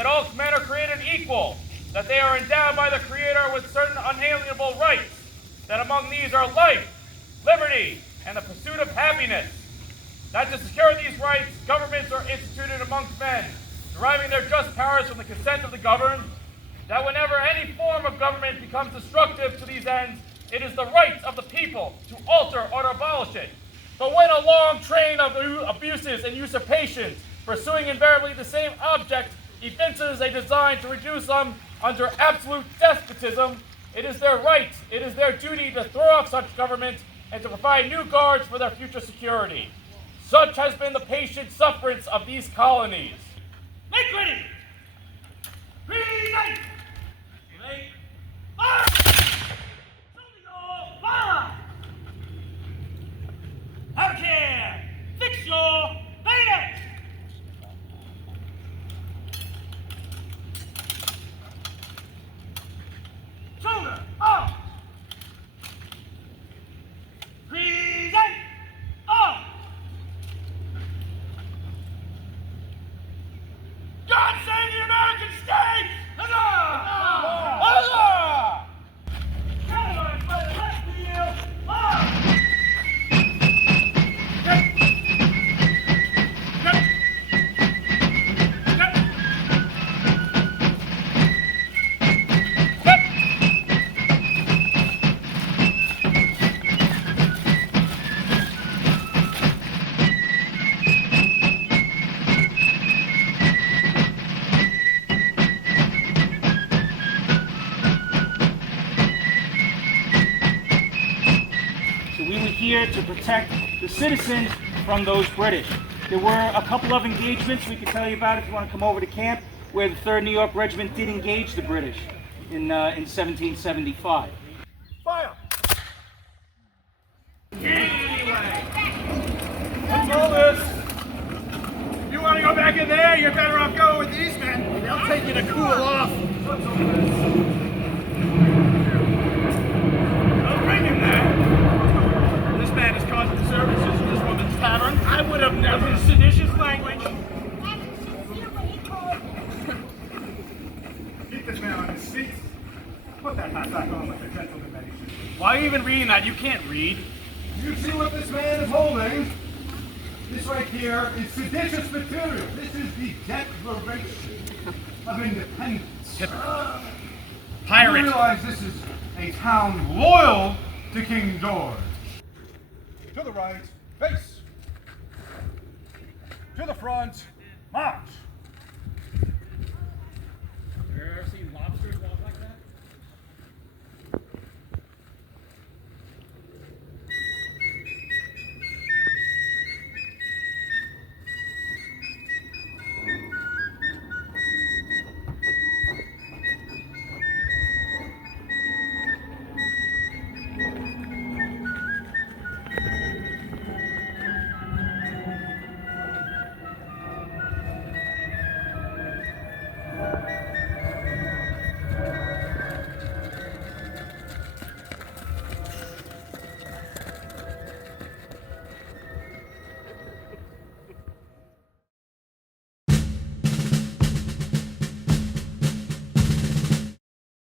that all men are created equal, that they are endowed by the Creator with certain unalienable rights, that among these are life, liberty, and the pursuit of happiness, that to secure these rights, governments are instituted amongst men, deriving their just powers from the consent of the governed, that whenever any form of government becomes destructive to these ends, it is the right of the people to alter or to abolish it. But when a long train of abuses and usurpations, pursuing invariably the same object, evinces a design to reduce them under absolute despotism, it is their right, it is their duty to throw off such government and to provide new guards for their future security. Such has been the patient sufferance of these colonies. Make ready! Present! Relate! Fire! Fire! Have care! Fix your bayonet! Shoulder up! Present! Up! God save the United States! Huzzah! Huzzah! Catalyzed by the left wheel, up! Here to protect the citizens from those British. There were a couple of engagements we could tell you about if you want to come over to camp, where the 3rd New York Regiment did engage the British in 1775. Fire! Anyway, What's all this? If you want to go back in there, you're better off going with these men. They'll take you to cool off. What's all this? Don't bring him there. This man is causing disturbances in this woman's tavern. I would have never. Seditious language. Keep this man on his feet. Put that hat back on like a gentleman that he should. Why are you even reading that? You can't read. You see what this man is holding? This right here is seditious material. This is the Declaration of Independence. Pirate. You realize this is a town loyal to King George. To the right, face. To the front, march.